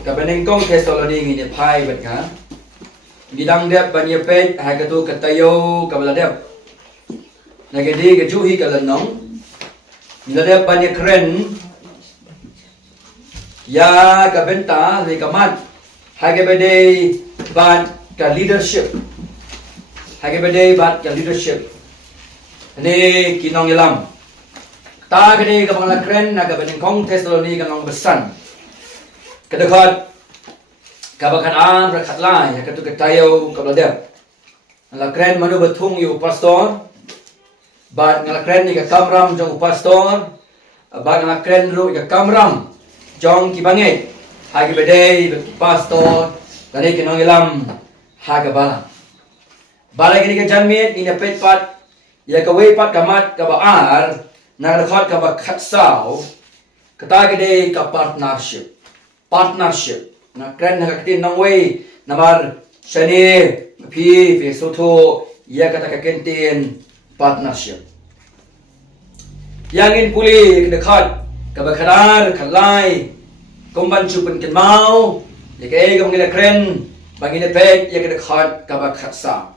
Kabanengkong Thessaloniki ni pai bet ka. Gidang dep banya pet hai katu katayo kabaladep. Nagadi kejuhi kalanong. Niladep banya keren. Ya kabenta ni kamat. Hai kabade bat ka leadership. Hai kabade bat ka leadership. Ini kinong ilam. Ta kade kabangla keren na kabanengkong Thessaloniki kanong besan. Kadakot kabakan rakat lai ya katu ketayo kabladep. Ngalakren manu betung yu pastor. Bat ngalakren ni kamram jong pastor. Bat ngalakren ru ya kamram jong kibanget. Hagi bedai pastor dan iki nong ilam haga bala. Bala gini ke janmit ni pet pat ya kawai pat kamat kabaar ngalakot kabakhatsau ketagade ka partnership. Na kren na kakitin ng way namar shani pi soto ya kata kakentin partnership yangin puli kedekat kabakarar kalai kumban chupen kenmau ya kay kamngila kren bangina pek ya kedekat kabakhatsa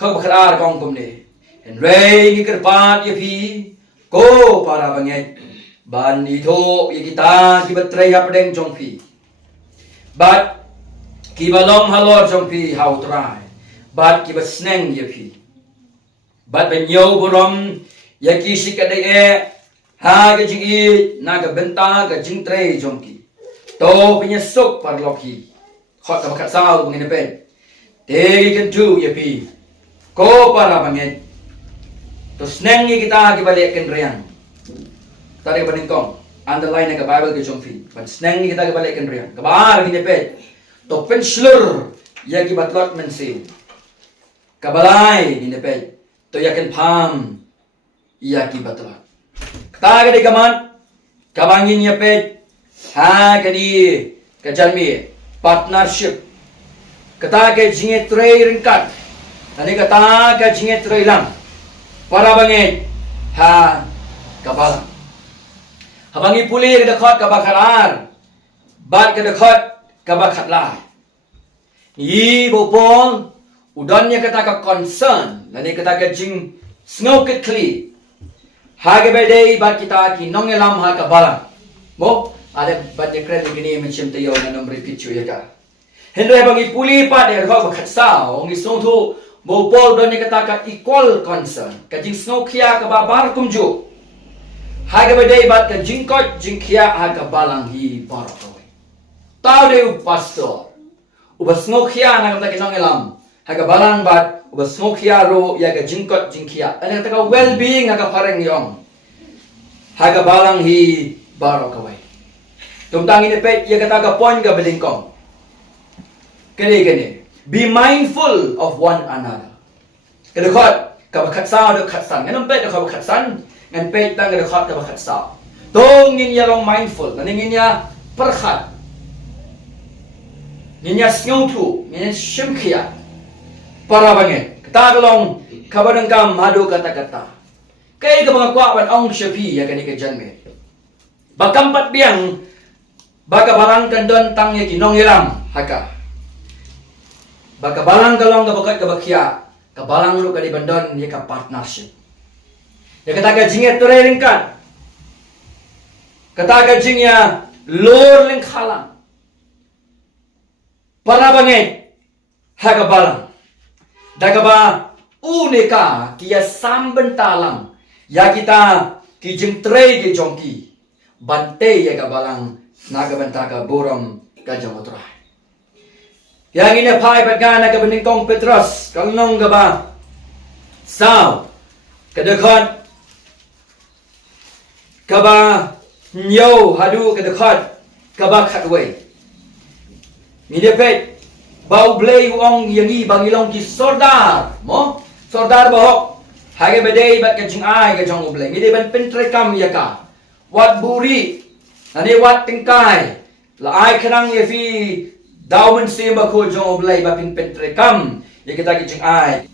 kabakarar kong kumni enray ni kerpat ya pi ko para banget ban ito kita kibatray hapdeng jongpi but kibalom halor jongpi how try but kibasneng yapi but benyo borom yakisi kadai ha ga jingi naga benta ga jingtray jongki to pinyesuk parloki khot ka maksal bangin pen te can do yapi ko para banget to sneng kita kibalik ken riang tadi peningkong underline ke Bible ke jongfi but senang kita kebalik kan riang kabar gini pet to penslur ya ki batlot mensi kabalai gini pet to yakin pam ya ki batlot kata gede kaman kabangin ya pet ha gadi kajalmi partnership kata ke jinge trei ringkat tadi kata ke jinge trei lang para bangit ha kabalang Habangi puli kedekot kabakarar, bat kedekot kabakatlah. Yi bopong, udonnya kata ka concern, nani kata ka jing snow kekli. Haga bedai bat kita ki nong elam ha kabalang. Mo ada bat ye kren begini macam tayo na nombor picu ya ka. Hendo habangi puli pat ya ka bakatsao, ngi song tu bopol udonnya kata ka equal concern. Ka jing snow kia ka babar kumju. Haga bedai bat ka jingkot jingkia haga balang hi barakawai. Tau deu pastor. Ubas ngokia na kata kinong elam. Haga balang bat ubas ngokia ro yaga jingkot jingkia. Ano kata well-being haga pareng yong. Haga balang hi barakawai. Tumtang ini pet ya kata ka pon ka belingkong. Kene. Be mindful of one another. Kedekot kabakatsa do katsan. Ganun pet kabakatsan. Ngan pet tang kedekot kabakatsa. Tongin ya long mindful. Naningin ya perkhat. Ninya sngutu, ninya shimkia. Para banget. Kata kalong kabadangkam madu kata-kata. Kay kabangakwa ban ong syapi ya kani ka janme. Bakampat biang baka barang kandon tang ya kinong ilam haka. Baka barang kalong kabakat kabakya. Kabalang lu kadi bandon ya ka partnership. Ya kata ka jinget tore ringkat. Kata ka jingya lor ling khalang. Para banget haga balang. Dagaba uneka kia sambentalang. Ya kita ki jing tre ke jongki. Bante ya ka balang naga bentaka borom ka jamotrai. Yang ini pai bagana ka beningkong Petrus kalnong gaba. Sao kedekot kaba nyo hadu kedekot kaba khatway. Ngidepet bau blay uang yangi bangilong ki sordar mo sordar bahok hage bedai bat ka jing ai ka jong blay ngide ban pentrekam yaka wat buri nani wat tingkai la ai khanang ye fi daumen sema ko jong blay ba pin pentrekam ye kita ki jing ai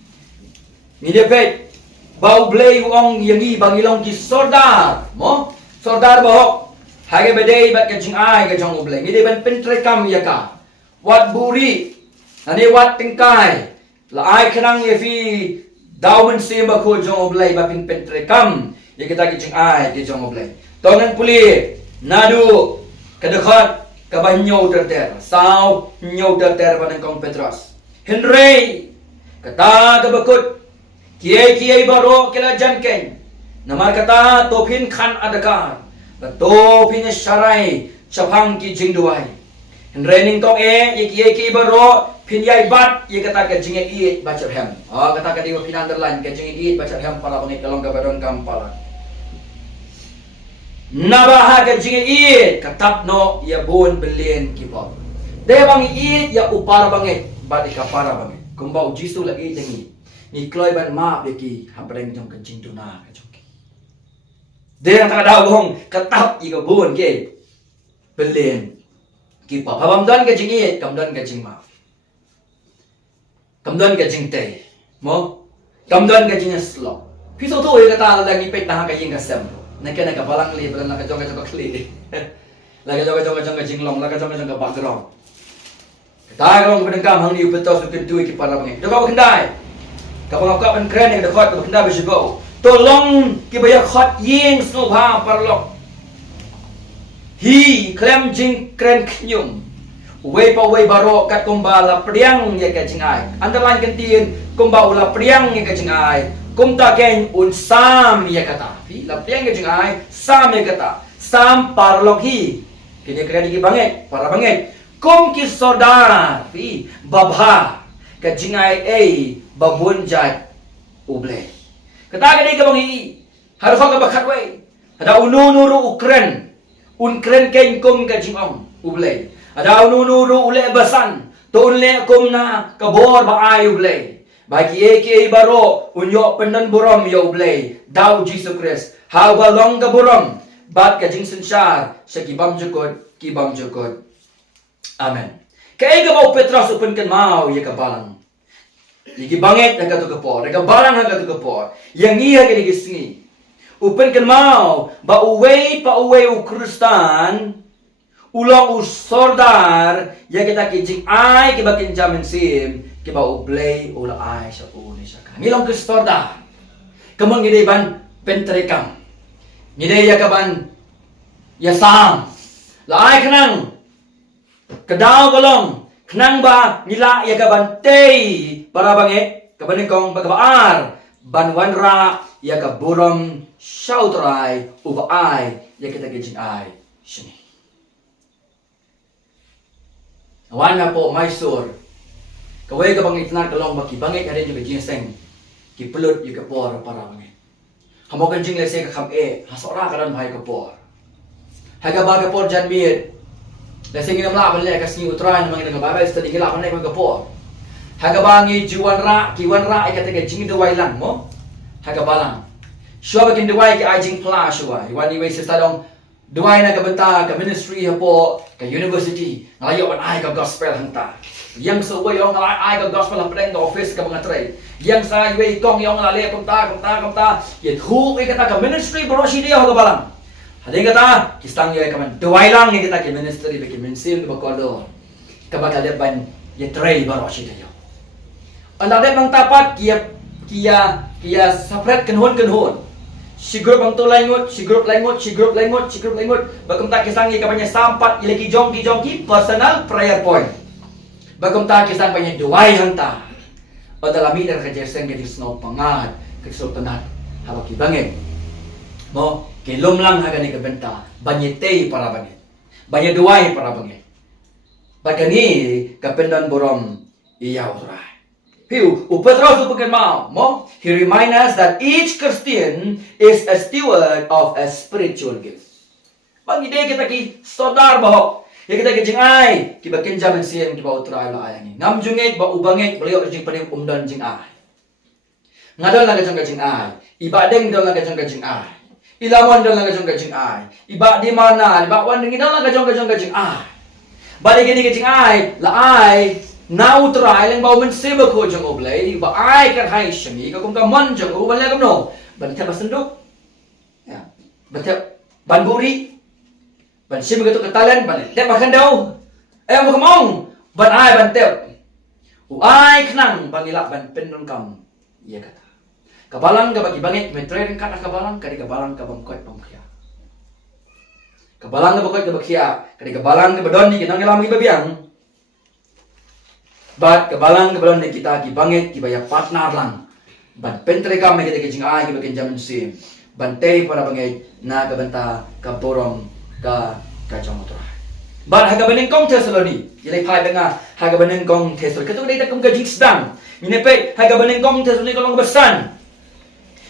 ngidepet bau blay uang yangi bangilong ki sordar mo sordar bahok Hage badai bat ka jing ai ka jong ublay. Ngide ban pentrekam ya ka. Wat buri. Ani wat tingkai. La ai kanang ye fi daumen simba ko jong ublay ba pin pentrekam. Ya kita ki jing ai ki jong ublay. Tongan puli nadu kadakhat kabanyo terter. Sao nyo terter ban kong Petros. Henry kata kabakut kiai baro kila janken. Namar kata topin khan adakar. Topin syarai chapang ki jingduai. Henrening tong ye kiai baro pin yai bat ye kata ka jinge i baca hem. Oh kata ka diwa pin underline ka jinge i baca hem para bangit kalong ka badon kampala. Nabaha ka jinge i katap no ya bon belen kipop. Daya bang i ya upara bangit bat ka para bangit. Kumbau jisu lagi dengi. Ni kloy ban maap yaki hampreng jong kencing tuna kajoki. Dia tak ada bohong ketap ika buon ke belen kipa. Habam dan kecing iet kamdan kecing maap. Kamdan kecing teh. Mo kamdan kecing slok. Piso tu ya kata lagi pet nah kaying kasem. Nak balang li belan nak jong kli. Lagi jong kecing long lagi jong background. Kata kalau berdengkam hang ni betul sudah tu kipa rabang. Jom kau kendai. Kapag ako ang kren yang dekat dengan kena bersyukur, tolong kibaya khot ying snubha parlok. Hi klem jing kren knyum. Wei pa wei baro kat kumbala priang ya kajingai. Underline kentin kumba ula priang ya kajingai. Kumta ken un sam ya kata. Hi la priang ya kajingai sam ya kata. Sam parlok hi. Kini kren di banget, para banget. Kum ki saudara, hi babha kajingai babunjat ublay. Kata ka ka bangi harfa ka bakat way. Ada ununuru ukren. Unkren ken kum ka jingong ublay. Ada ununuru ule basan. To unle kum na kabor ba ay ublay. Bagi eke baro unyo pendan buram ya ublay. Daw Jesus Christ. How long ka buram. Bat ka jing sensyar sa kibam jukod. Amen. Kaya ka ba Petros upen kan mau ya kabalang. Lagi banget nak tu kepor, nak barang nak tu kepor. Yang iya ke lagi sengi. Upen kan mau, ba uwei Kristen, ulang sordar, ya kita kijing ai ke bakin jamin sim, ke ba ublay ula ai sa uni sa kan. Ngilang ke sordar. Kamang ngide ban pentrekam. Ngide ya kaban ya sam. La ai kanang kedaw golong. Kenang ba nila ya kaban tei para banget kaban kong bagabaar banwanra ya kaburam shautrai ubaai ya kita kijing ai sini. Wana po Mysore kawai kabang itnar kalong baki banget ada juga ginseng ki pelut ya kapor para banget. Hamokan jing lese ka kam hasora kadan bhai kapor. Haga ba kapor jan miet. Lese nginam la ban le kasni utrai namang dengan babay study gila ban le ka kapor. Haga bangi juwan ra ikata ke jing dewai lang mo. Haga balang. Shua bakin dewai ke ajing pla shua. Iwan iwe sa stadong dewai na kabenta ka ministry hapo ka university. Ngalayo ban ay ka gospel hanta. Yang sa uwe yung ay ka gospel hapeng ka office ka mga tray. Yang sa iwe kong yung ngalalia kumta. Yet hu ikata ka ministry bro shi dia haga balang. Hading kata kistang yoy kaman dewai lang ni kita ke ministry bikin mensim ke bakolo. Kabakal dia ban ye tray bro shi dia. Another bang tapat kia separate kenhon. Si grup bang tulai ngut, si grup lain ngut. Bagum tak kisang ia kapanya sampat ilagi jongki personal prayer point. Bagum tak kisang banyak duai hanta. Adalah mi dan kajeseng ke snow pangat, ke sultanat. Habaki bangin. Mo kilom lang haga ni kabenta. Banyak tei para bangin. Banyak duai para bangin. Bagani kapendan borom iyaw surai. Petros upakan mau. He reminds us that each Christian is a steward of a spiritual gift. Bagi dia kita ki saudar bahok. Ya kita ki jingay, ki bakin jaman siyem ki ba utray la ayang. Ngam jungit ba ubangit beliau jing paning umdan jingay. Ngadal na gajang jingay. Iba deng dal na gajang jingay. Ilawan dal na gajang jingay. Iba di mana, iba wan deng dal na gajang jingay. Balik gini jingay la ay Now try lang ba seba ko jang oblay ba ay kan hay shami ka kung ka man jang oblay kam no ban ta basenduk ya ban ta ban buri ban sim ke tu ketalan ban tep makan dau mo kamong ban ai ban tep ai kenang bangilak ban penrengkam ia kata kabalang ka bagi bangit metren kata kabalang kadi kabalang ka bangkot pamkhia kabalang ka bangkot ka bakhia kadi kabalang ka badon di kinang lam ibabiang bat kabalang ka badon kita ki bangit ki baya partner lang ban pentre ka me kadi kijing ai ki bakin jamin sim bantay para bangay na kabanta kaborong ka kajomotra ban haga baning kong tesoloni ilay pai nga haga baning kong tesol katu dai takum ka jingsdang minepe haga baning kong tesoloni kolong besan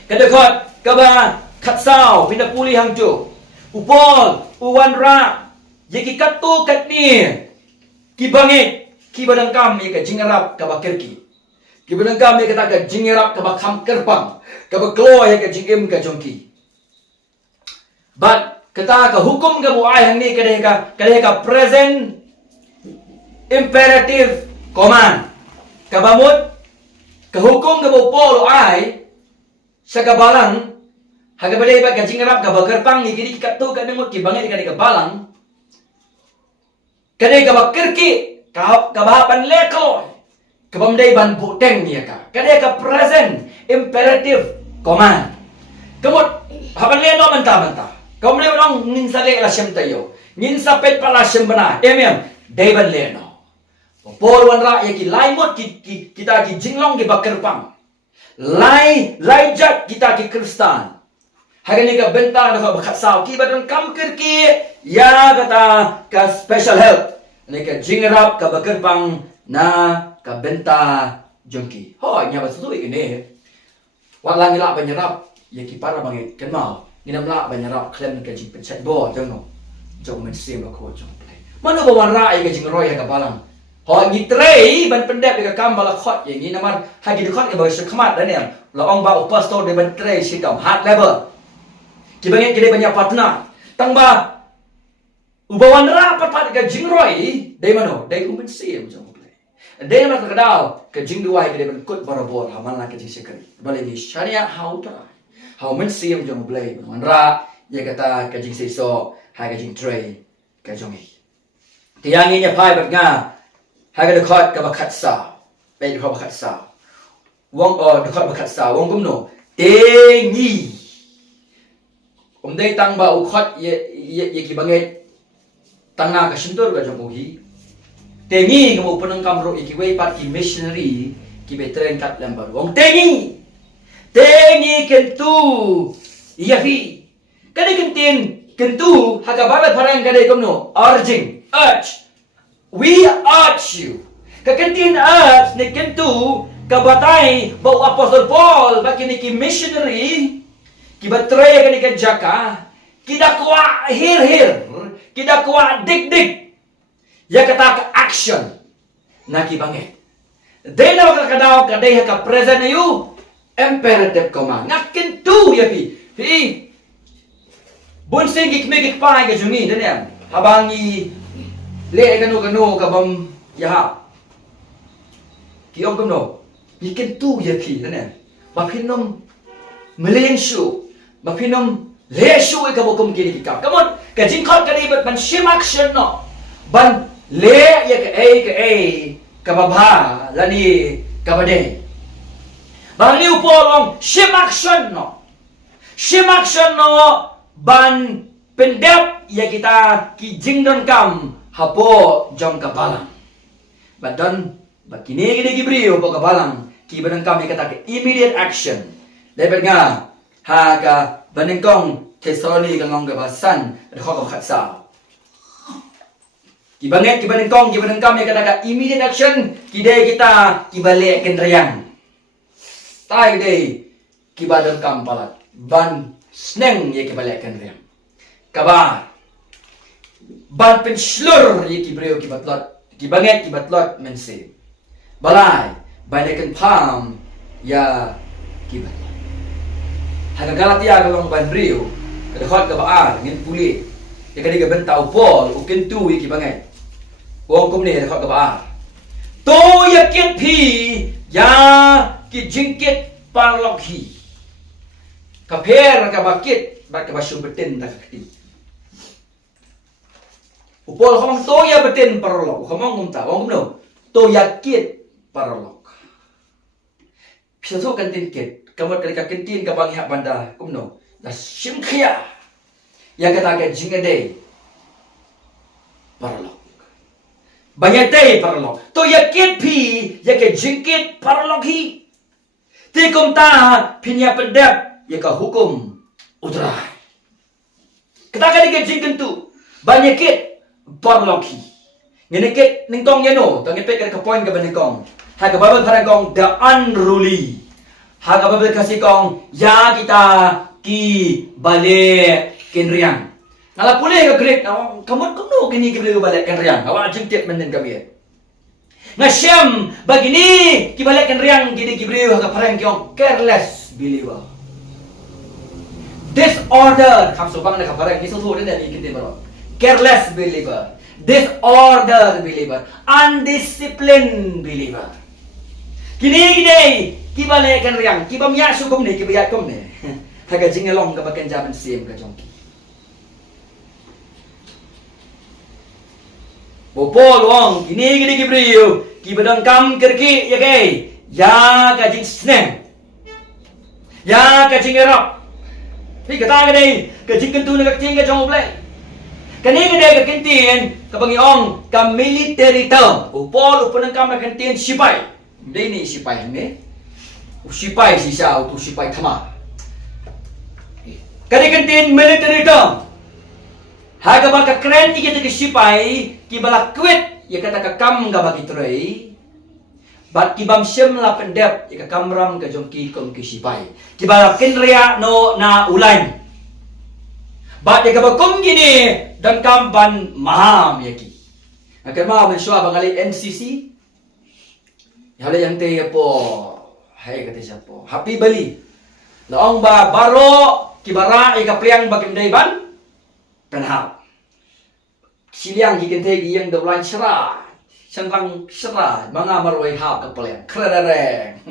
kadakot kaba katsao pinapuli hangjo upol uwanra yaki katu katni kibangit kibadang kam yaka jingarap kaba kirki kibadang kam yaka jingarap kaba kam kerpang kaba klo yaka jingim ka jongki but kata ka hukum ka buay hang ni kadeh ka present imperative command kabamut ka hukum ka bu polo ay sa kabalang haga balay ba ka jingarap ka bagarpang ni kidi ka to ka nang ki bangay ka balang kadeh ka bakirki ka bahapan leko kabamday ban buteng niya ka kadeh ka present imperative command kamot haban leno manta kau boleh orang ngin sale la syam tayo ngin sapet pala syam bana deban leno por wan ra ya ki lai mot kita ki jinglong ki bakerpang lai jat kita ki kristan hagani ka benta na bakat saw ki badan kam ki ya kata ka special help ni ka jingrap ka bakerpang na ka benta jongki ho nya ba su ini walang ila banyarap ya ki para bangit kenal Ginamla banyarap klem ka jing pencet bo jono jong men sim ko jong play mano ba wan rai ka jing roy ka balang ho ni trei ban pendep ka kam bala khot yang ni namar ha gi khot ka ba khmat da ne la ong ba pastor de ban trei si kam hard level ki banget ki de banyak partner tang ba ubawan ra pat ka jing roy dai mano dai ku men sim jong play dai ma ka dau ka jing duai ka de ban kut barabor ha man la ka jing sekali bale ni syariat how ta how men sim jong play man ra ya kata kajing seso ha kajing tray kajong hi tiang nya pai bat nga ha ka dekhot ka bakat sa pe dekhot bakat sa wong dekhot bakat sa wong kumno tengi dai tang ba ukhot ye ki banget tanga ka sintor ka jong hi tengi mo punang kamro iki way pat ki missionary ki betren kat lambar wong tengi kentu iya fi kade kentu haga bala parang kade komno urge we urge you kakentin urge ni kentu kabatay bau apostol Paul bakini ki missionary ki batray kani ka jaka kidakwa hir kidakwa dik ya kata ka action na ki banget dena ka kadaw kadai ka present you imperative command ngakin tu ya fi bun singik migik pa ga jungi dan habangi le kanu kabam ya kiong kuno ikin tu ya fi dan mapinom melenshu mapinom leshu ka bokum kini ka come on ka jingkot ka dibat ban shim action no ban le ya ka ka babha lani ka bade bang liu polong shim action no ban pendep ya kita ki jingdon kam hapo jong kabalang badan bakini gede gibrio po kabalang ki badan kam ya kata immediate action dapat nga ha ka banengkong tesoni kangong gabasan rekho ka khatsa ki banengkong ki badan kam ya kata immediate action ki de kita ki balik kendrayang tai dei kibadan kampalat ban sneng ye kibalekan riam kabar ban penslur ye kibreo kibatlot kibanget kibatlot mense balai balekan pam ya kibatlot hagagalati agalong ban brio kadakot kabaan ngin puli ye kadiga bentau pol ukin tu ye kibanget wong kumni kadakot kabaan to yakit pi ya ki jingkit parlok hi kaper ka bakit bak ka basyum beten ta kakti Upol kamang toya betin paralog. Kamang ngumta. Wang kumno. Toya kit paralog. Bisa tu kantin kit. Kamat kalika kantin kabang hak banda. Kumno. Da simkhia. Yang kata ke jingade. Paralog. Banyate paralog. Toya kit pi. Yang ke jingkit paralog hi. Tikum ta pinya pendep. Yang ke hukum utrai. Katakan ke jingkin tu. Banyakit. Parloki. Ngenekit ning tong yano, tong epek ka point ka banikong. Haga babel paragong the unruly. Haga babel kasi kong ya kita ki balik kenriang. Ngala pulih ka Greek, kamot kuno kini ki balik kenriang. Awak jengtit menen kami. Ngasyam bagini ki balik kenriang kini ki beliau haga parang kyong careless believer. Disorder, kam subang na ka parang isusu din na ikinti baro. Careless believer, disorder believer, undisciplined believer. Kini kibalik kan riang, kibam ya sukum ni, kibayat kum ni. Haga jingelong ka bakan jaban sim ka jongki. Bopol wong, kini kibriu, kibadang kam kerki ya kay, ya ka jing sneng, ya ka jing erap. Hi kata ka ni, ka jing kentu na ka jing ka jong blay. Kani gede ka kintin kapag iong ka military term. Upol upon ang kama kintin sipay. Hindi ni sipay ni. Sipay siya o sipay tama. Kani kintin military term. Haga ba ka kren ikita ka sipay kibala kwit ya kata ka kam ga bagi turay. Bat kibam siyem la pendep ya ka kamram ka jongki kom ki sipay. Kibala kinria no na ulan. Bat ya ka bagong gini dan kampan maham yaki. Akan maham insya bangali NCC. Hal yang te po, hai kata siapa? Happy Bali. Laong ba baro kibara ikapriang bagimday ban penhap. Siliang gikin te giyang dawlan syara. Sanglang syara mga marway hap kapalian. Krereng.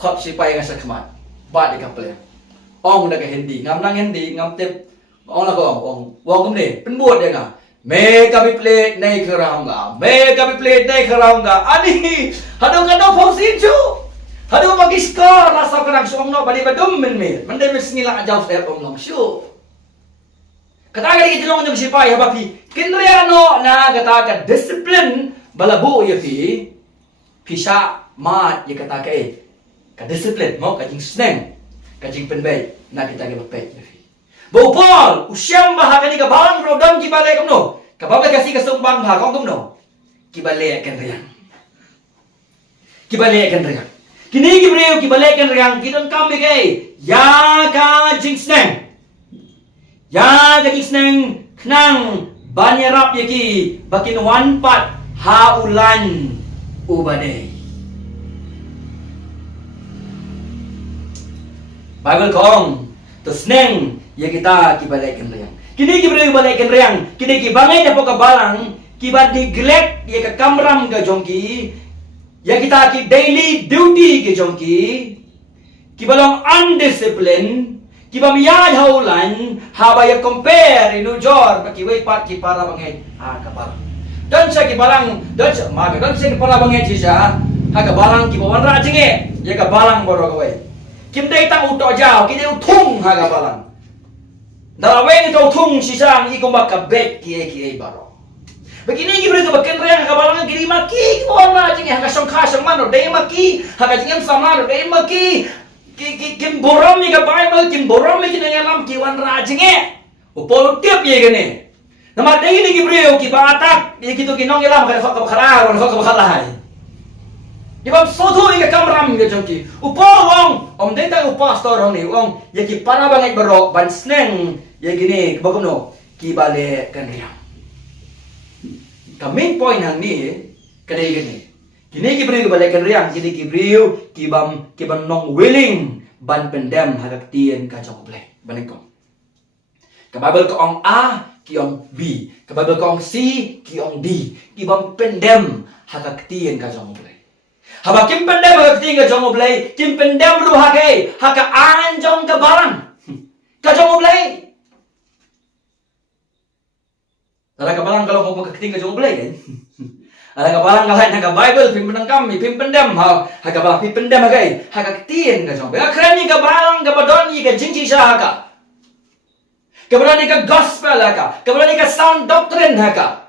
Khop sipay nga sa kamat. Bat ikapalian. Ong na ka hindi, ngam nang hindi, ngam tip. Ong na ko wong kum ni, penbuat dia nga. Me kami plate nay kerangga, me kami plate nay kerangga. Ani, hadong ka no pong sinju. Hadong mag-score, rasa ka nang suong no, bali ba dumin me. Manday mes nila ajaw sa erong lang siyo. Kataga di kitilong yung sipay, habapi, kinriano na kataga discipline, balabu ya pi, pisa mat ya kataga ka-discipline mo, kajing sneng. Kajing penbay na kita gabapay. Bopol, usyam baha kani kabalang rodam kibalik kumno. Kababay kasi kasumbang baha kong kumno. Kibalik kan riang. Kibalik kan riang. Kini kibriyo kibalik kan riang kitang kami kay ya kajing sneng. Ya kajing sneng nang banyarap yaki bakin wanpat haulan ubade. Bible kong to sneng ya kita kibalik riang. Kini kibalik riang. Kini kibangay na po kabalang kiba neglect ya ka kamram ka jongki. Ya kita ki daily duty ka jongki. Kibalong undisciplined. Kiba miyad haulan haba ya compare inujor pakiway pat ki para bangay kapal. Dan siya kibalang dan siya para bangay siya ha kabalang kibawan rajinge ya kabalang boro kaway. Kim day tang uto jao, kita utung haga balang. Dalaweng ito utung sisang iko makabek kie baro. Begini gibra ka bakken reng haga balang giri maki ko na jing haga sangkasang mano day maki haga jing samaro day maki kim borom ni ka Bible kim borom ni kinangalam kiwan rajing upol tiap ye gani. Nama day ni gibra ki batak ye kito kinong ilam ka kabakara ka kabakalahay. Di ba soto ika kamram ka jongki. Upawong day tayo pastor hong ni wong yaki para bangay baro ban sneng ya gini bagumno kibale kan riang. Ka main point hang ni kadai gini. Kini kibriu balik kan riang kini kibriu kibam nong willing ban pendem hagak tien ka jong blay banengkong. Ka Bible ko ong A ki ong B. Ka Bible ko ong C ki ong D. Kibam pendem hagak tien ka jong blay. Haba kim pendem hagak tien ka jong blay. Kim pendem ru hagay haka anjong ka barang. Ka jong blay. Ada kabalang kalau kau keting ke jauh boleh kan? Ada kabalang kalau naga Bible pimpenan kami pimpendam ha kabalang pimpendam agai ketien ke jauh. Keren ni kabalang kabadon ni ke jingji sah ka. Kabalang ni ke gospel ka. Kabalang ni ke sound doctrine ka.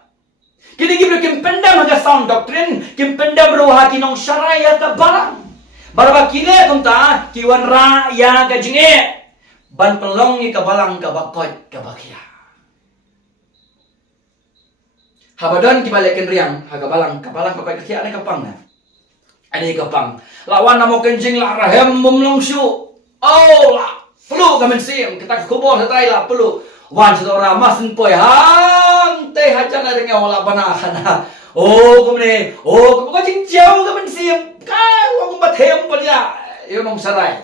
Kini kita pimpendam ke sound doctrine, pimpendam rohati nong syaraya kabalang. Baraba kile kumta kiwan ra ya ke jinge. Ban pelong ni kabalang kabakot kabakia. Habadon kibalikin riang, kabalang pakai kaki ada kapang na. Ada kapang. Lawan namo kenjing la rahem mumlong syu. Oh la, perlu kamen sim kita kubur setai la perlu. Wan setora masen poi hang teh hajan ada ngau la panahana. Oh kumne, oh kau jing jauh kamen sim. Kau aku bathem pelia. Yo nong sarai.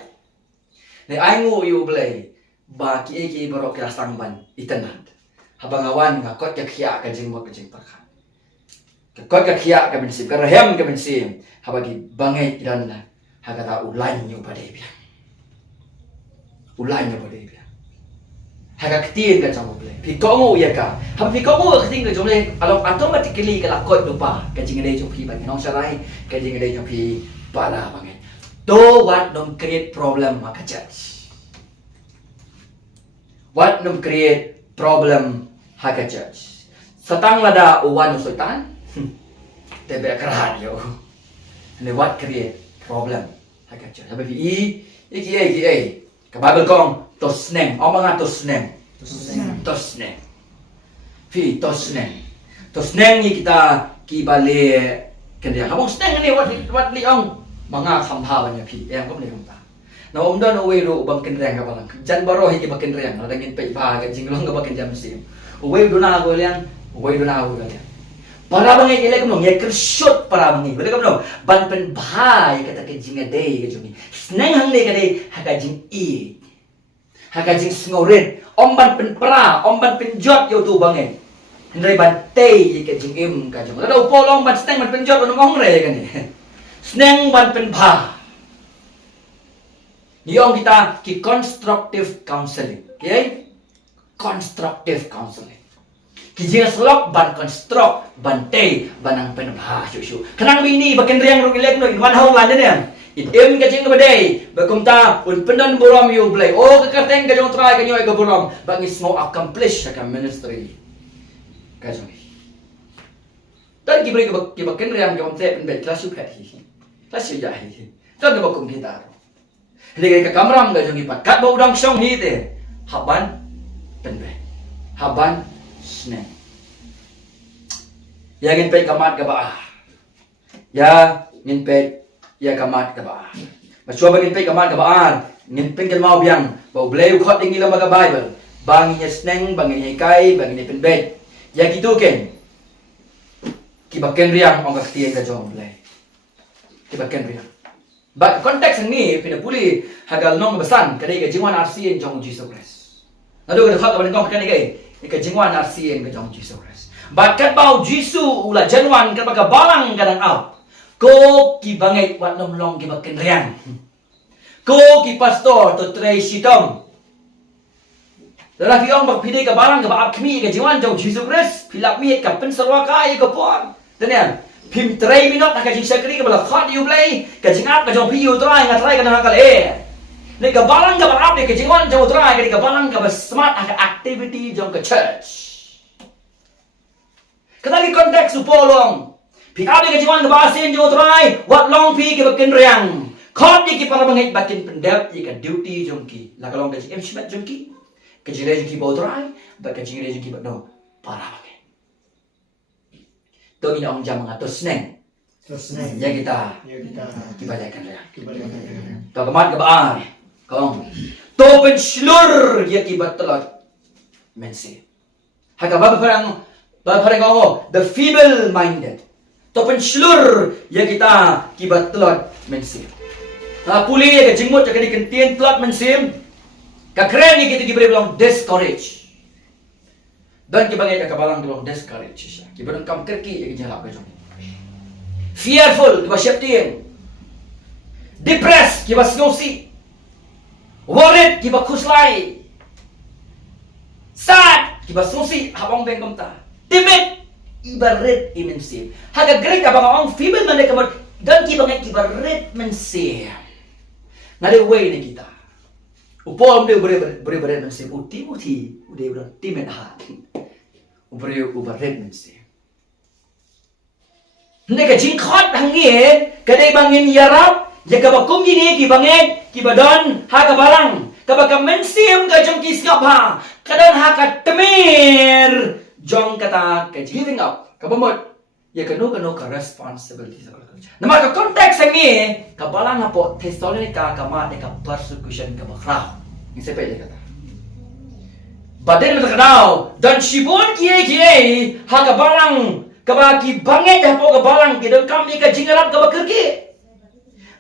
Ne aingu yu belai. Ba ki barok rasang ban itenat. Habangawan ngakot kakia kajing mo kajing parkan. Kakot kakia kamin sim, karahem kamin sim. Habagi bangai dan hagata ulan nyo pada biang. Ulan nyo pada biang. Haga ketin ka jang boleh. Pikongo ya ka. Hab pikongo ketin ka jom le along automatically ka lakot lupa kajing ade jom pi ban nong sarai kajing ade jom pi para bangai. To what don't create problem maka judge. What don't create problem haka church. Satang lada uwan sultan. Tebe kerahan yo. And what create problem haka church. Tapi iki. Kababel kong tosneng. Omanga tosneng. Tosneng. Fi tosneng. Tosneng ni kita kibale kendia. Habong sneng ni wat liong mga khamha banya pi. Yang kom ni kom ta. Na omdan away ro bang kenreng ka balang. Jan baro hi ki bakin reng. Na dangin pe ba ka jinglong ka bakin jam sim. Away do na go liang. Away do na go liang. Para bang ile kom nge kershot para bang ile kom no. Ban pen bhai kata ke jinga day ka jumi. Sneng hang le ka day haka jing i. Haka jing snorin. Omban pen pra, omban pen jot yo tu bang Hendrai ban tei ka jing im ka jumi. Kada upolong ban sneng ban pen jot ban ngong re ka ni. Sneng ban pen bha. Yung kita ki constructive counseling, okay? Constructive counseling. Ki jing slok ban construct ban tei banang penbah syu. Kenang bini bakin riang ru ilek no in one hole lan ne. It em ka jing badai bakumta un pendan borom you blay. Oh ka kateng ka jong try ka nyoy ka borom bangis mo accomplish ka ministry. Ka jong. Dan ki bri ki bakin riang jong te pen bet kelas yu phet hi. Kelas yu ja hi. Dan ka bakum kita. Jadi ka kamram ga jongi pat kat ba udang song hi te haban penbe haban sne ya ngin pe kamat ka ba ya ngin pe ya kamat ka ba maswa ngin pe kamat ka ba ngin pingkel mau biang ba bleu khot ding ila maga bible bang nya sneng bang nya kai bang nya penbe ya gitu ken ki baken riang ong ka tien ka jong blai ki baken riang. But konteks ni pinapuli hagal nong besan kadai ke jingwan RCN jong Jesus Christ. Nado ke khak ban kong kan ke jingwan RCN ke jong Jesus Christ. But kat bau Jesus ula janwan kat baga balang kadang au. Ko ki bangai wat nom long ki baken riang. Ko ki pastor to trai sitom. Dara ki ong bak pidai ka balang ka ba kmi ke jingwan jong Jesus Christ pilap mi ka pen sarwa kai ko pon. Tenian Pim 3 minut nak kajing sekali ke bala khot you play kajing ap kajong pi you try ngatrai kana kal ni ka balang ka ap ni kajing wan jong try ka balang ka smart activity jong ka church kadali konteks upolong pi ap ni kajing wan ka basin jong try wat long pi ke bakin riang khot ni ki para bangit bakin pendap ni ka duty jong ki la kalong kajing em shmat jong ki kajing re jong ki bo try ba kajing re jong ki ba no para to ini ong jam ngatur sneng. Ya kita balikan ya. To kemat ke baar. Kong. To pen slur ya kibat telot. Mensi. Haka bab parang the feeble minded. To pen slur ya kita kibat telot mensi. Puli ya jingmut ya kini kentien telot mensim. Ka keren ni kita diberi bilang discourage. Dan kibangai ka balang tulong discourage siya. Kibanang kam kerki ya kijalap ka jong. Fearful kiba syaptien. Depressed kiba snosi. Worried kiba kuslai. Sad kiba snosi habang bengkom ta. timid ibarat imensim. Haga Greek abang ang feeble man kamot dan kibang ibarat mensim. Ngale way na kita. Upom de bere mensim Timothy ude udah timid ha. Ubarat mensim. Nega jingkot hangi kadai bangin yarap ya kabakum gini kibangin kibadon haga barang kabaka mensim ka jong kiskap ha kadan haka temir jong kata ka giving up kabamot ya kanu ka responsibility sa kalkulcha nama ka context hangi kabalang apo Thessalonica kama de ka persecution ka bakra ni sepe ya kata baden mata dan shibon kie haka barang kabaki banget hapo kabalang kidon kami ka jingarap ka bakerki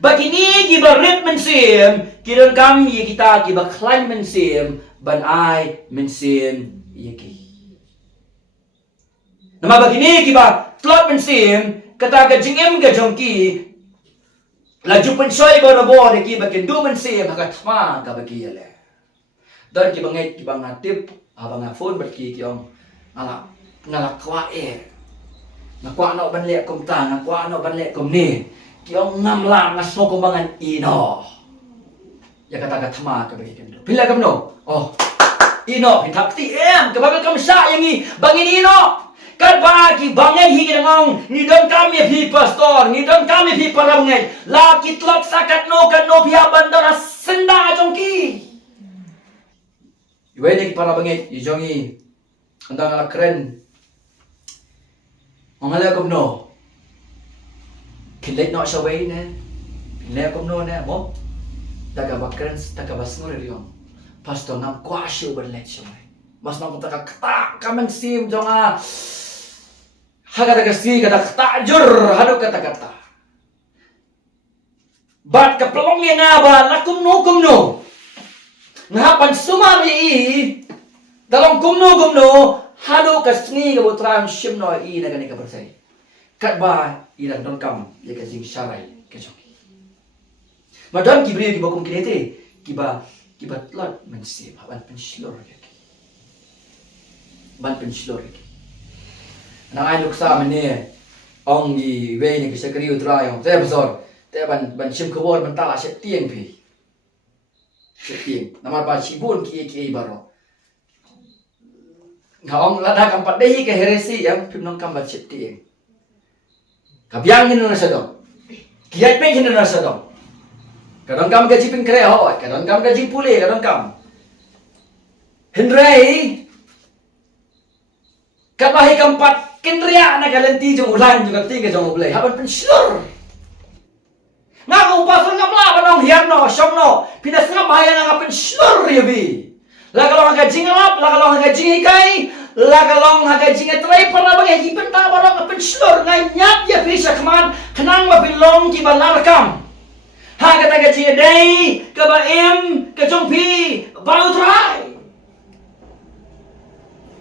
bagi ni giba red mensim kidon kami kita giba klan mensim ban ai mensim yeki nama bagi ni giba slot mensim kata ka jingem ka jongki laju pensoi bono de ki bakin du mensim haga thma ka bagi yale dan ki banget ki bangatip abang phone bagi ki ong ala ngala kwa nakwa no ban lek kom ta nakwa no ban lek kom ni kiong ngam la ngaso kumbangan ino ya kata thama ka bagi kendo pila kam no oh ino hitakti kabaga kam sa yangi bangin ino kan bagi bangen higi ngong ni don kami pi pastor ni don kami pi parangai la kitlop sakat no kan no pia bandara senda jongki iwe ni para banget ijongi andang ala keren Mangala kom no. Kilit no siya way na. Pinaya kom no na mo. Daga bakran daga basngur riyon. Pastor nam kwa siya berlet siya way. Mas nam taka kata kamang sim jonga. Haga daga si kata kata jur hado kata kata. Bat kapelong yang ngaba lakum no. Ngapan sumari dalam kumno hado kasni ka butran shimno I na gani ka bersai kat ba ilang don kam ya ka jing sharai ka joki madam kibri ki bakum kinete kiba tlat mensim ban penslor yaki ban penslor yaki na ay luksa mene ong gi we ni ka sakri utra yong te besor te ban shim khawor ban ta shet tieng phi shet tieng namar ba chibun ki baro Ngawang lada kampat dehi ke heresi yang pimnong kambat cipti. Kabyang hinu nasa dong. Kiat peng hinu nasa dong. Kadang kam gaji ping kere ho, kadang kam gaji pule, kadang kam. Hendrei kabahi kampat kendria na kalenti jong ulan juga tiga jong ublay. Haban pensyur. Nga upasan ngamla banong hierno, syomno. Pinas nga mahaya nga pensyur yabi. Lagalong hagajing alap, lagalong hagajing ikai, lagalong hagajing etray para bagi hipen ta barang penslor ngai nyap ya bisa keman kenang mabilong ki balarkam. Haga hagajing dai ke baim ke jongpi balu trai.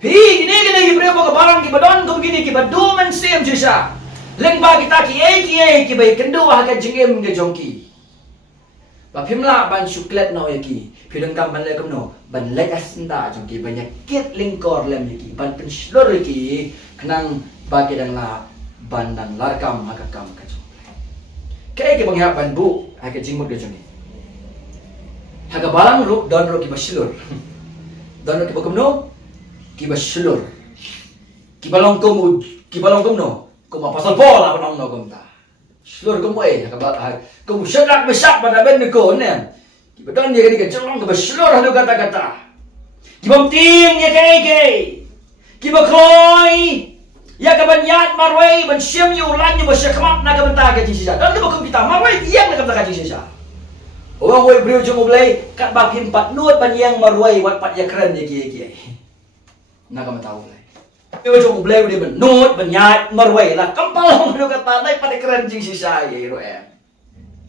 Hi gini hibre bo barang ki badon kum gini ki badu men sim jisa. Leng ba kita ki bai kendo hagajing em ke jongki. Bapimla ban suklet no yaki pidang kam ban lekam no ban lekas nda jongki banyak kit lingkor lem yaki ban penslor yaki kenang bagi dan la ban dan larkam hakakam kacau kaya ke bangya ban bu haka jingmut ke jongi haka balang ru don ru ki baslor don ru ki bakum no ki baslor ki balong kum no kum pasal bola banong no kum ta Slur kamu kamu sedak besak pada ben ko ne. Kibadan dia kini kecelong ke slur hadu kata-kata. Kibam ting ya keke. Kibakoi ya kabanyat marwai ban siam yu lan yu basakmat na kabanta ka jisisa. Dan kibakum kita marwai tiang na kabanta ka jisisa. Orang wei brio jong ulai kat bakin pat nuat ban yang marwai wat pat ya keren ya keke. Na kabanta ulai. Yo jong bleu dia benut benyat marwai lah kampal hong kata nai pada keren jing sisa ye ro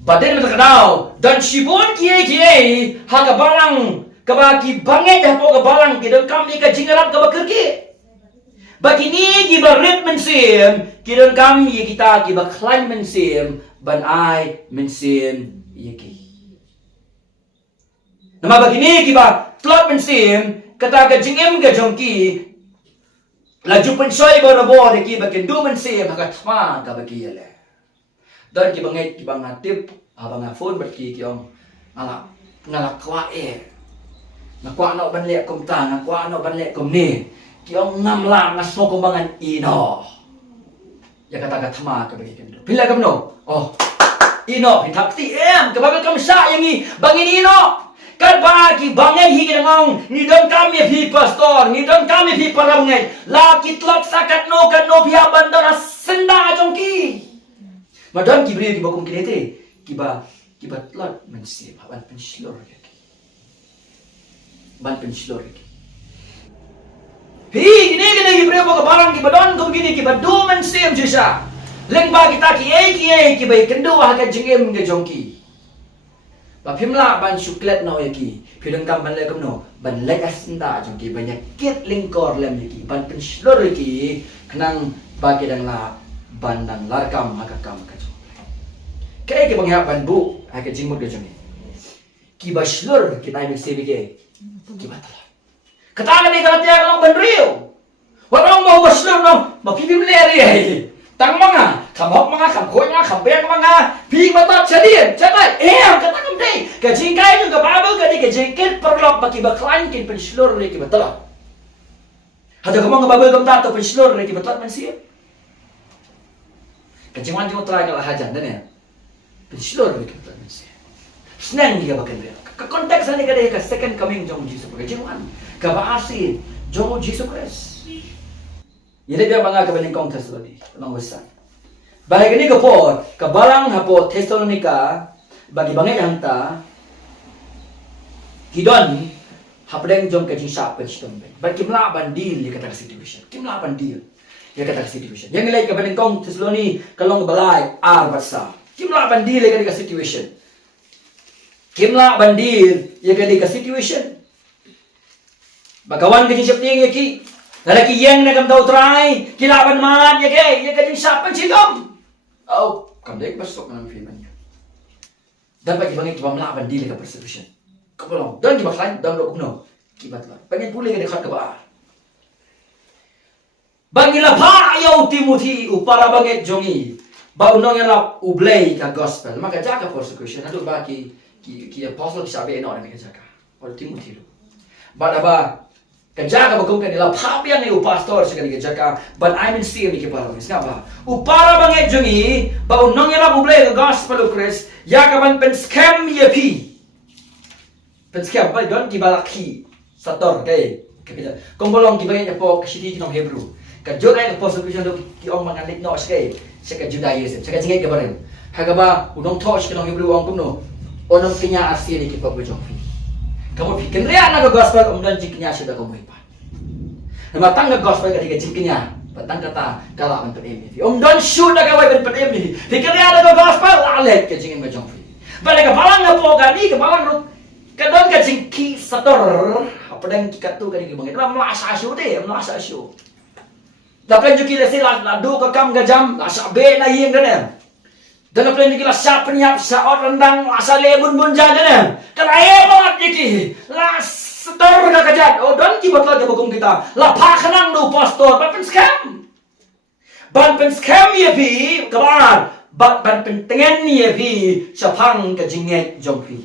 baden mata kadau dan shibon kie haga barang kabaki banget hapo ka barang kidon kami ka jingarap ka bakerki bagi ni giba red mensim kidon kami kita giba klan mensim ban ai mensim yeki nama bagi ni giba slot mensim kata ka jingem ka jongki Laju pensoy bono ki bakin du mensi maka thma ka baki le. Dan ki bangai ki bangatip abang phone baki ki ong ala ngalak kwa ngakwa no ban le kom ta ngakwa no ban le kom ni ki ong ngam la ngasmo kumbangan ino. Ya kata thma ka baki kendo. Pila kam no. Oh. Ino pitakti kabagal kam sa yang i bangin ino. Kan bagi bangai higi ngong ni don kami pi pastor ni don kami pi parangai la kitlok sakat no kan no pia bandara senda jongki madam ki beri ki bakum kinete kiba tlot mensi ban penslor lagi ban penslor lagi hi gini ki beri baka barang ki badon kum gini ki badu mensi jisa leng ba kita ki bai kendo ha ka jingem ke jongki Pimla ban suklet no yaki, pidang kam ban lekam no, ban lekas nda jongki banyak kit lingkor lem yaki, ban penslor yaki, kenang bagi dang la ban dang larkam hakakam kacau. Kaya bang ya ban bu, haka jingmut ke jongi. Ki baslor kita imik sebi ke, ki batala. Katakan ni kalau tiang long ban rio, warong mau baslor no, makipim leri. Tang mga, kamhok mga, kamkoy mga, kambeng mga, ping matat chadian, chatay, kata kamday, kajingkay yung kababal ka di kajingkit perlok baki baklan kin penslor ni kibatala. Hada kamong kababal kam tato penslor ni kibatala man siya. Kajingwan yung try ka lahajan dan ya. Penslor ni kibatala man siya. Senang dia bakan dia. Ka konteks ani kada ka second coming jong Jesus kajingwan. Ka baasi jong Jesus Christ. Ini dia mga kabaling Thessalonica, mga wasan. Bahag ini po, kabalang hapo Thessalonica, bagi bangay hanta, hidon, hapdeng jom kajing sapen sitombe. Bagi kimla bandil ya kata situation. Kimla bandil ya kata situation. Yang nilai kabaling Thessalonica, kalong balay arbasa. Kimla bandil ya kata situation. Kimla bandil ya kata situation. Bagawan kajing sapting ya ki. Lalaki yang nak tahu try, kilaban man ya kajing sapen sigam. Oh, kamdek masuk dalam filmnya. Dan bagi bangit kiba melaban di lega persecution. Kapolong, dan kiba klain, dan lo kuno, kibat lah. Pengen pulih ke dekat kebar. Bagi lah pa ayaw Timothy upara bangit jongi. Ba unong yang lap ublay ka gospel. Maka jaga persecution. Aduh bagi ki apostle kisabi eno na jaga. Or Timothy lo. Ba kajaga bagong kanila pabiang ni upastor sa kanila jaga, but I'm in see ni kiparangis nga ba? Upara bangit jungi, ba unong yala bublay the gospel of Christ, yakaban pen scam yapi. Pen scam ba don kibalaki sator kay kapila. Kung bolong kibangit po kasiti ng Hebrew. Kadyon ay apostle Christ do ki ong mga lit no kay sa Judaism. Sa kajingay kabarin. Hagaba unong touch kinong Hebrew ang kuno. Onong kinya asya ni kipabujong. Kamu pikir ria na gospel umdan jiknya sudah kamu ipan. Nama tangga gospel ketika jiknya, batang kata kalau untuk ini. Umdan sudah kawai untuk ini. Pikir ria na gospel alet ke jingin bajong fi. Balik kepalang ngapo kadi kepalang rut. Kadang ke jingki sator apa dan kikatu kadi bangit. Melasa syu deh, melasa syu. Dapat juki lesi ladu ke kam gajam, lasa be na yeng kan. Dan apa yang dikira penyap saat rendang asal lebun bunja dan keraya banget diki lah setor dah kejat oh dan kibat lagi bagong kita lah pakanang do pastor ban pen scam ya pi kabar ban pen tengen ya pi sapang kejinget jompi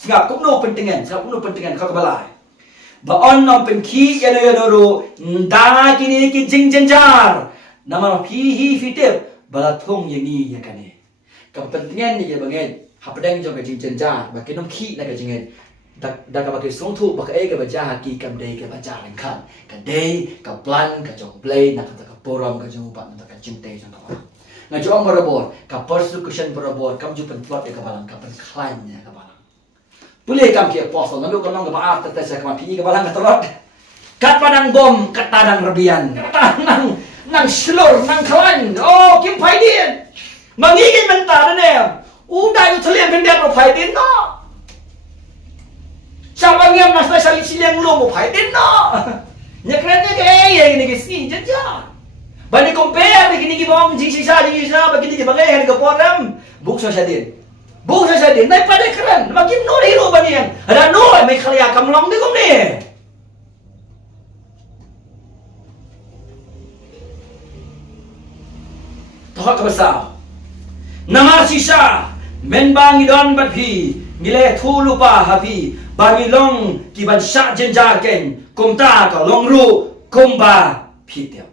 singap kum no pentengan kau kebalai ba on no pen ki ya no nda kini ki jing jenjar nama pi hi fitip balatong yang ni ya kan kepentingan ni bangit hapadang jong kajing jenjar baki nom ki na kajing da ka baki song thu baka e ka baja ki kam dei ka baja len kan ka dei ka plan ka jong play na ka poram ka jong upat na ka jinte jong ka nga jong barabor ka persecution barabor kam ju pen plot e ka balang ka pen climb nya ka balang pulih kam ki apostle nalu ka nong ka baat ta sa ka pi ka balang ka torot kat padang bom kat tadang rebian nang slur nang climb oh kim pai din mangigin mentah na udah yung tulian benda mo pahidin no siapa ngam nas na salit silang lo mo pahidin no nyakran niya kaya yung nagisi jaja bani compare begini gibong jisa begini gibang ay nagaporam buksa siya din nay pada keren magim no hero ba niyan ada no may kalaya kamlong di kum ni Tohak kabasa. Namar sisa menbang idon batpi ngile thu lupa hapi bangilong kiban sa jenjarken kumta ka longru kumba pitel.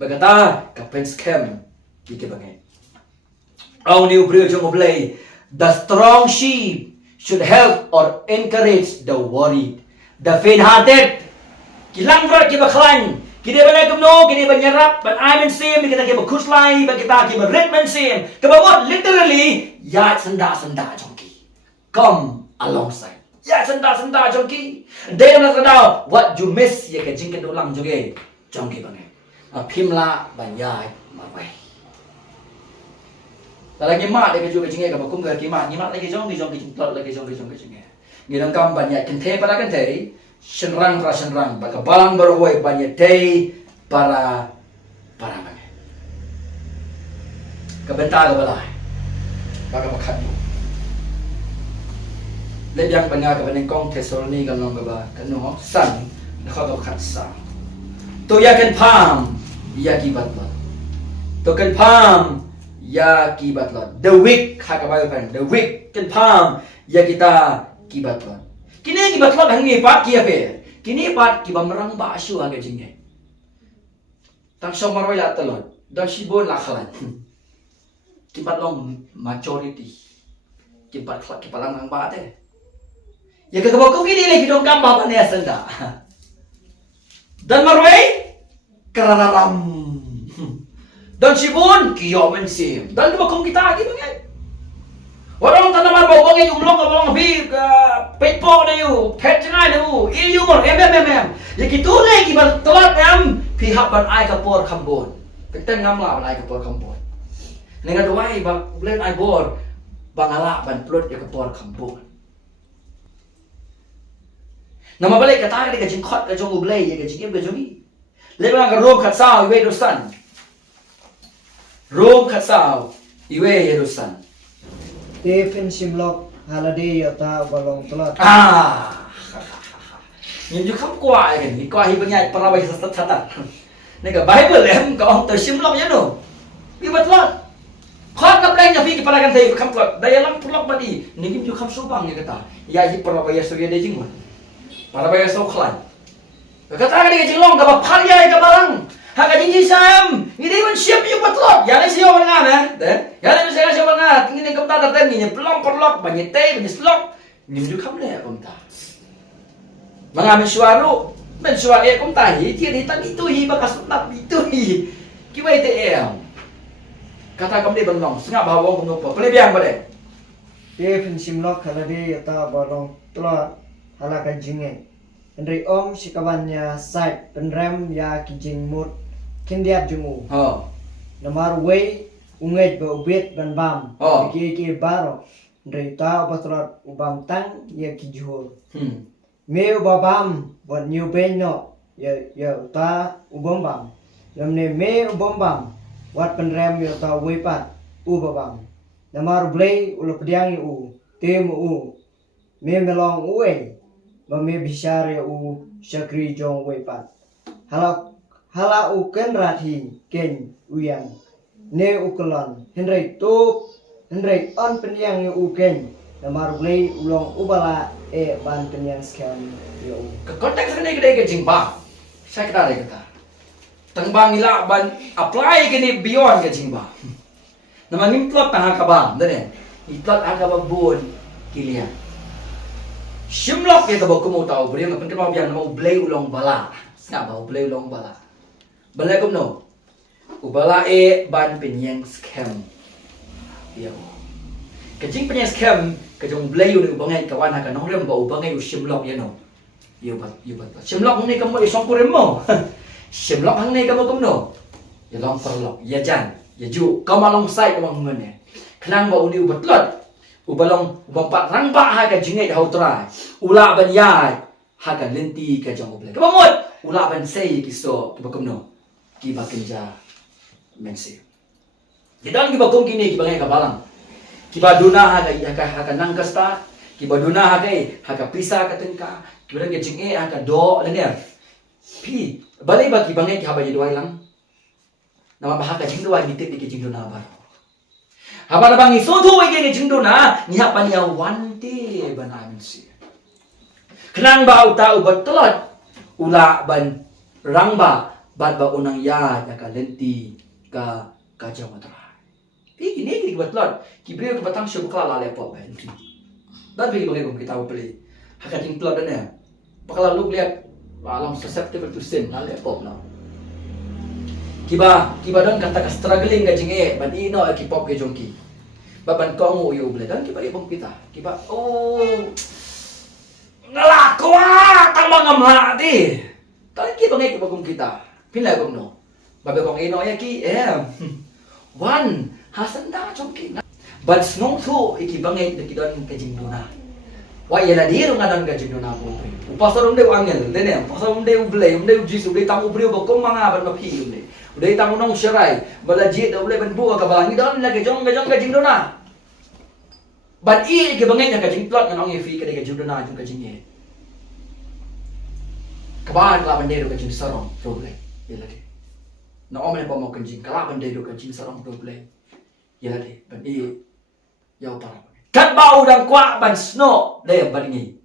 Bagata kapen scam ikibangai. Ang new bridge of play. The strong sheep should help or encourage the worried. The faint-hearted kilang berat kibaklan. Kini banyak kumno, kini banyarap, but I'm in same, kita kiba kuslai, but kita kiba ritman same. Kabawat literally, ya senda jongki. Come alongside. Ya senda jongki. Dia nak tahu what you miss, ya ke jingkat ulang jongki bangai. Pimla banyai mawai. Lagi mat dia juga jingkat kabau kum ke mat, ni mat lagi jongki plot lagi jongki. Ngirang kam banyak kente pada kente. Senrang, baka balang berhuai banyak day para bangai. Kebentar ke balai, baka makan tu. Lejang banyak kebening kong Tesaloni kalau baba kanu san, nak kau makan sang. Tu yakin pam, ya kibat lah. Tu kan pam, ya kibat lah. The weak hakabayo pan, the weak kan pam, ya kita kibat lah. Kini kibat lot hangi pat kia pe. Kini pat kiba merang ba asu aga jingge. Tang so marwai la talon. Dan sibon la khalan. Kibat long majority. Kibat klak kipalang ang ba te. Ya kagabo ko kini lagi dong kam ba ne senda. Dan marwai karararam. Dan sibon kiyo men sim. Dan ba kong kita agi bangai. Orang tanaman bawang yung ulong kabawang bi petpo na yu pet ngay na yu iyu mo ya gitu lagi bar telat am pihak ban ai kapor kambon kita ngam la ban ai kapor kambon nenga duai ba len ai bor bangala ban plot ya kapor kambon nama balik kata ni kajing khot kajong ublay ya kajing im kajongi lebang ka rom khatsao iwe dosan rom khatsao iwe yerusan Stephen Simlock haladay yata balong telat. Nhìn không qua cái gì qua hi bên nhà para bay sat sat. Này cái Bible em có ông tới Simlock nhá nó. Bi bắt lót. Khót ngập lên nhà phi cái para kan thầy không lót. Đây lang plok ba đi. Nhìn như không số bằng như kata. Ya hi para bay so dia jing. Para bay so khlan. Kata cái jing long ka phal ya ka balang. Haka jinji sam, ini pun siap yuk betlot. Ya ni siapa ngah na, deh. Ya ni saya siapa ngah. Ini kamu tak datang ini pelong perlok, banyak teh, banyak slok. Ini juga kamu ni kamu tak. Mengambil suaru, mensuar kamu tak. Dia hitam itu hi, bakas sunat itu hi. Kiwai teh kata kamu dia belong, sengah bawa kamu apa? Boleh biang boleh. Stephen Simlock haladay yata balong telat halakan jingeng. Henry om si kawannya side penrem ya kijing mut kendiat jungu. Namar way unget ba ubet ban bam. Ki baro. Henry ta batrat ubam tang ya kijur. Me ubam buat new benyo ya ta ubam bam. Lamne me ubam bam wat penrem ya ta way pat ubam. Namar blay ulo pediang u tem u me melong uwe. Mami bisar ya u syakri jong wepat. Hala u ken rathi ken uyang. Ne u kelon. Henry on penyang ya u ken. Namar blay ulong ubala ban penyang scam ya u. Konteks ini gede ke jingba. Saya kata. Tangbang ila ban apply gini beyond ke jingba. Nama nimplot tangha kabam, dene. Iplot akabam bon kilian. Simlock ya kabau kamu tahu, beri ngapain kau biang mau blay ulong bala, ngap mau blay ulong bala. Bala kamu no, ubala ban penyeng scam, dia. Kecing penyeng scam, kejong blay udah ubangai kawan akan orang bau ubangai Simlock ya no, you bat. Simlock ni kamu isong kuremo, Simlock hang ni kamu no, ya long perlok, ya jan, ya ju, kau malong sai kamu ngene, kenang bau ni ubat lot. Ubalong ubampat rangba ha ka jingai hau trai ula ban yai ha ka lenti ka jong uble ka mot ula ban sei ki so ki bakum no ki bakinja mensi kidan ki bakum kini ki bangai ka balang ki baduna ha ka nang kasta ki baduna ha ka pisa ka tengka ki barang ke jingai ha ka do lenir pi balai ba ki bangai ki ha ba yidwai lang nama bahaka jing dua ngitik di jing dona bar haba bangi so tu ige jing dona ni apa ni wante bana mensi kenang ba uta ubat telot ula ban rangba bat ba unang ya ka lenti ka jawa tera pi ini ki batlot ki brio ke batang syu kala la lepo ba entri dan pi bagi kita beli haka jing telot dan bakal lu lihat alam susceptible to sin la lepo na kiba don kata ka struggling ka jing ban ino ki pop ke jongki baban ko mo yo ble dan kiba ibong kita kiba ngalakwa tambang amati tali kiba ngai bagong kita pila gong no babe kong ino ya ki one hasanda jongki but snong thu ikibangai de kidon ka jing dona wa yela diru ngadan ka jing dona po upasar unde angel dene upasar unde uble unde jisu de tamu brio bokom manga ban mapi unde ude tamu nong sherai bala jit uble ban buka ka balangi don la ke jong ka jing dona ban i ke bangai ka jing plot ngang ngi fi ka de ka jing dona jong ka jing e kaban la ban de ka jing sarong problem yela de na omne pa mo ka jing kala ban de ka jing sarong problem yela de ban i yau para kat bau dan kwa ban snow de ban ngi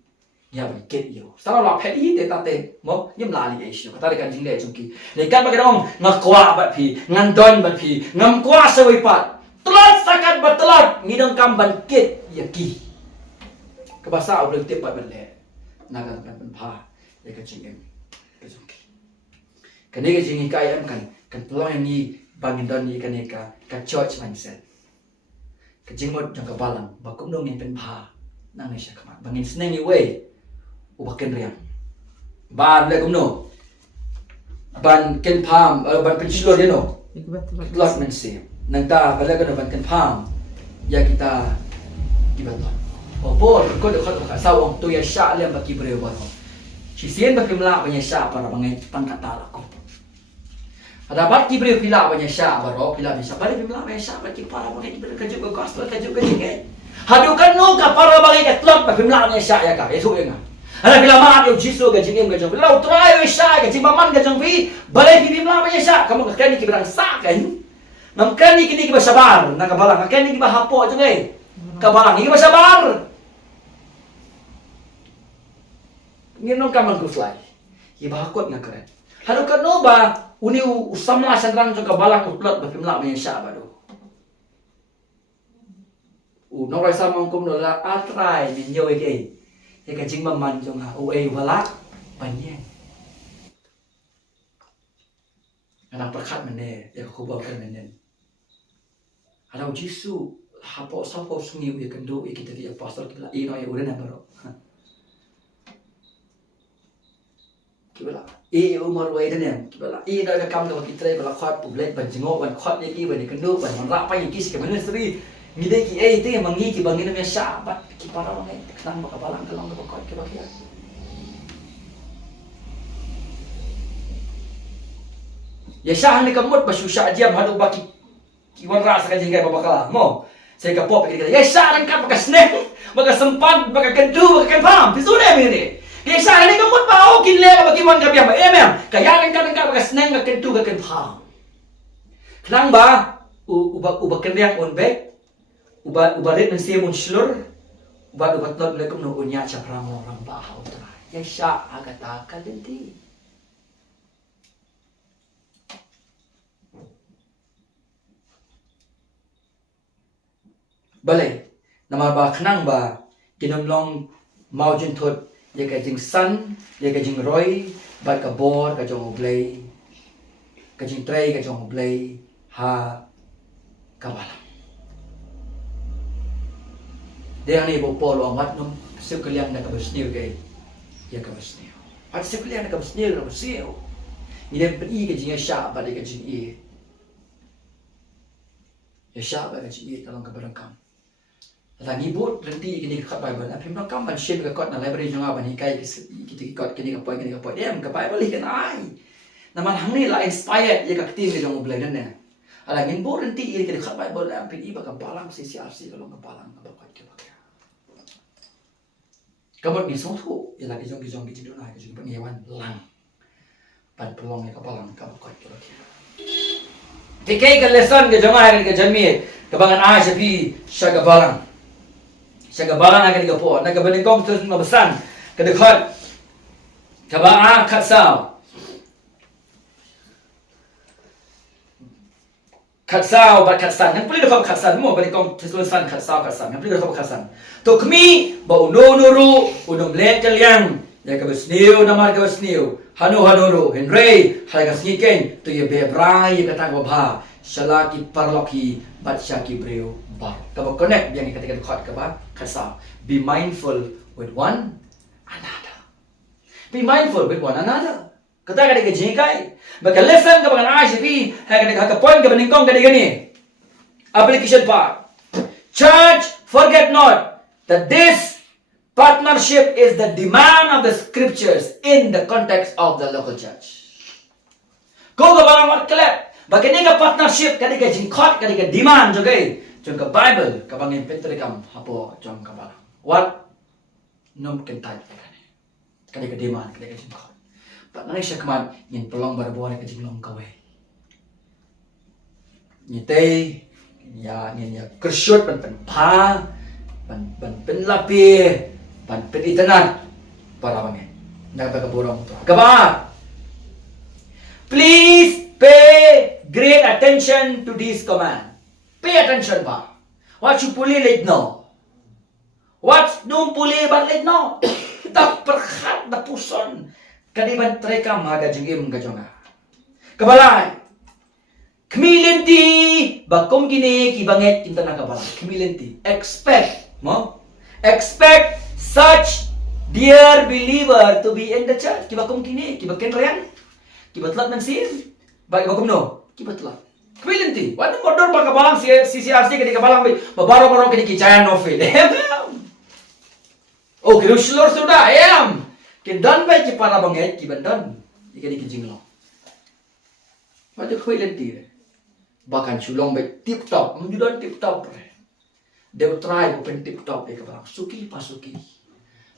ya ban ket yo sara la phe i te ta te mo yim la li issue ka ta de kan jing le chung ki le kan ba ka dong ngakwa bat phi ngan don bat phi ngam kwa se wi pat telat sakat bat telat ngidong kam ban ket ya ki ka ba sa au te pat ban le na kan ban pha le ka jing em ka chung ki kan ne ka jing ka em kan pelong ni bangin don ni kan ne ka church mindset ka jingmot jang ka balang ba kum dong ni pen pha nang ne sha kama bangin sneng i we ubaken riang ban le kum no ban ken pham ban pen shlo de no lot men se nang ta bala ka ban ken pham ya kita kibat po ko de khat ka sawong tu ya sha lem ba ki breu ba si sien ba kimla ba ya sha para bangai pangkata la ko ada bat ki breu pila ba ya sha ba ro pila bisa balik pila ba ya sha ba ki para bangai kerja ba gospel kerja ba ni hadukan no ka para bangai ka tlop ba pila ya sha ya ka esu nga ala pila ma yo jisu ga jingem ga jong lau try yo sha ga jimaman ga jong vi balik ki pila ba ya sha kamu ka ni ki berang sa kan nam kan ni ki ba sabar na ka balang kan ni ki ba hapo jong ka balang ni ba sabar nginong kaman ko fly iba hakot nga karen hadukan no ba uni usamla sandrang jong ka balang utlot ba pimla ba ya sha ba do norai samong kum no la atrai min yo ke ye ka jing man jong ha o e wala panye anak perkat mene ya ko ba kan menen ala jisu hapo sapo sungi ye kendo ye kita dia pastor kila ino ye urena baro kibala e umar wa iden kibala e da kam da kita bala khat public ban jingo ban khat ye ki ban kendo ban man ra pa ye ki ke ministry ngide ki itu yang mangi ki bangin me sabat ki para mangai kenang baka balang kalong ka bakot ki bakya ya sah ni kamut basusha diam hadu baki ki wan ras ka jingkai babakala mo saya ka pop ki ya sah kan baka snack baka sempat baka kendu baka pam pisu ne mi ni ya sah ni kamut ba o kin le baki wan ka biam kaya kan baka snack ka kendu ka pam kenang ba ubak kendang on back ubalit ng siya munslur ubat not lekum no unya sa pramo orang bahaw tra ya sya agata kalenti balay nama ba khnang ba kinamlong maujin thot ya ka jing san ya ka jing roy ba ka bor ka jong oblay ka jing tray ka jong oblay ha kabala dia ni bopolo amat num sekalian nak bersniu ke ya ka bersniu at sekalian nak bersniu ni dia pergi ke jinga sya ba ke jing e ya sya ba ke jing e dalam keberangkam lagi but renti kini kat bible apa memang kam ban share ke kot na library jonga ban hikai kita kot kini ka point dia ke bible kan ai nama hang ni la inspired ya ka tin ke jong blai dan ne ala ngin bo renti kini kat bible apa iba ka balang si kalau ka balang ka kot ke kabar ni sotu ya lagi jong ki dona ke jong pengewan lang pan pelong ya kapalang ka kot ke Tikai ka lesson ka jamaah ka jami kabangan ay sabi siya kabalang. Siya kabalang akan ka po. Nagabalingkong terus mabesan kadekhat kabaa katsaw. Katsaw bat katsan. Yang boleh dapat katsan mo balingkong tulisan katsaw katsan. Yang boleh dapat katsan. To kami ba unonuru unom let kalyang ya kabasniu namar kabasniu. Hanu Henry halaga sniken to ye bebrai ye kata ba shalaki parloki bat shaki breu ba kaba connect yang ketika khot kaba khasa be mindful with one another, be mindful with one another kata kada ke jingkai baka lesson ka bang ai sipi ha kada ka point ka baningkong kada gani application part. Church, forget not that this partnership is the demand of the scriptures in the context of the local church. Kau kebalang wat kelep, bagaimana ka partnership kadi ka jingkot kadi ka demand jogai, jong ka Bible kabangin petrikam hapo jong kabalang. What nom kentai kadi ka demand kadi ka jingkot. Partner siya kaman yin pelong barbuan ka jinglong kawe. Nyitay ya kersyut pen pa pen lapi penitanan para bangin. Nagpakaburong ito. Kaba! Please pay great attention to this command. Pay attention ba? What you puli late no? What nung puli ba late no? Kita perhat na puson. Kadiban trekam haga jingim gajonga. Kabalay! Kmilinti! Bakom gini kibanget kinta na kabalay. Kmilinti. Expect Expect such dear believer to be in the church. Kiba kum kini, kiba ken rian, kiba telat mensin, baik bakum no, kiba telat. Kwilinti, wala modor pa kabalang CCRC kini kabalang babaro kini kicayan novel. Oh, kini usulor sudah, Kindan baik kipara banget, kibandan, ikani kijinglo. Macam kwilinti, bahkan sulong baik tip top, menjudan tip top. Dia try open tip top dia kabalang suki pasuki.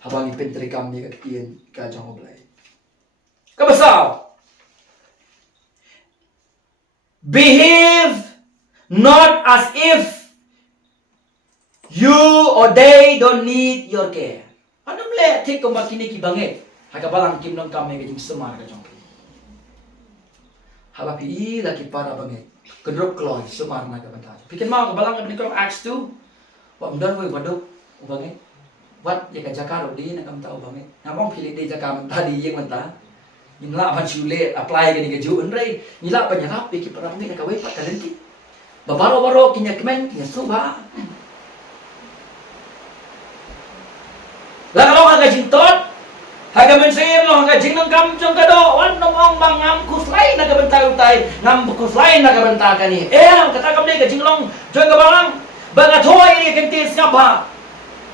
Habang ipentri kami kakitian kajang oblay. Kabasaw. Behave not as if you or they don't need your care. Ano mle tik ko makini kibanget. Hakabalang kimnong kami kajing semar kajang. Halapi laki para banget. Kedrop kloy semar na kabantay. Pikin mo kabalang ni ko Acts 2. Wah, mudah we waduk ubangi. Wat ya ka jakaro di nak amta ubangi. Ngamong pilih di jakam tadi yang menta. Nila man sule apply gani ke ju unrei. Nila panyarap iki perang ni ka we pat kalenti. Babaro kinya kemen kinya suba. La kalau haga jintot haga mensayem lo haga jingnang kam jong kado wan nomong bang ngam kuslai naga bentai utai ngam kuslai naga bentakani. Kata kam ni ka jinglong jong ka balang. A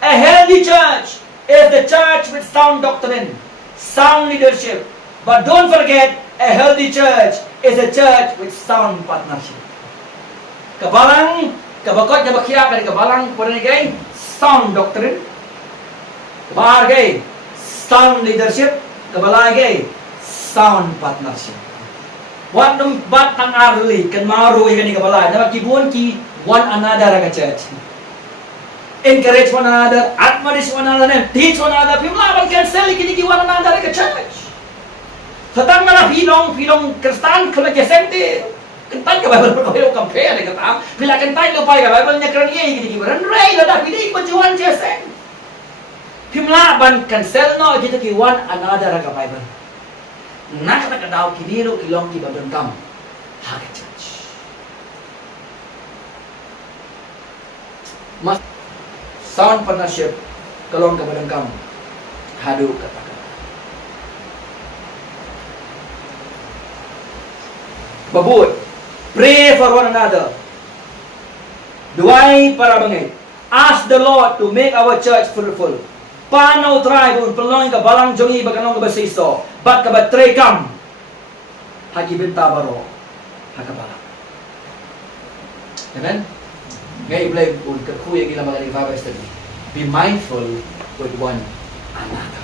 healthy church is the church with sound doctrine, sound leadership. But don't forget, a healthy church is a church with sound partnership. Kabalang, kabakot kabakia kali kabalang pernah gay sound doctrine. Kabar gay sound leadership, kabalang gay sound partnership. What tang arli kan maru yang ni kabalang. Nama kibun ki one another as a church. Encourage one another, admonish one another, teach one another. People can sell iki one another as a church. Katang na pilong Kristen kalau kesente. Kentan ka Bible ko yung compare ni kata. Pila kentan ko pa ka Bible nya kran ye iki ran ray la da pili bajuan chesen. Pimla ban can sell no iki one another as a Bible. Nak kata daw kiniro kilong ki badon kam. Haga church. Sound partnership kalong kepada kamu hadu katakan babut pray for one another duai para bangit ask the Lord to make our church fruitful panau try pun pelong ka balang jongi baganong ka basiso bat ka batray kam hagi benta baro hakabalang. Amen. Ngayon, blame, kung kakuya gila mga revival study, be mindful with one another.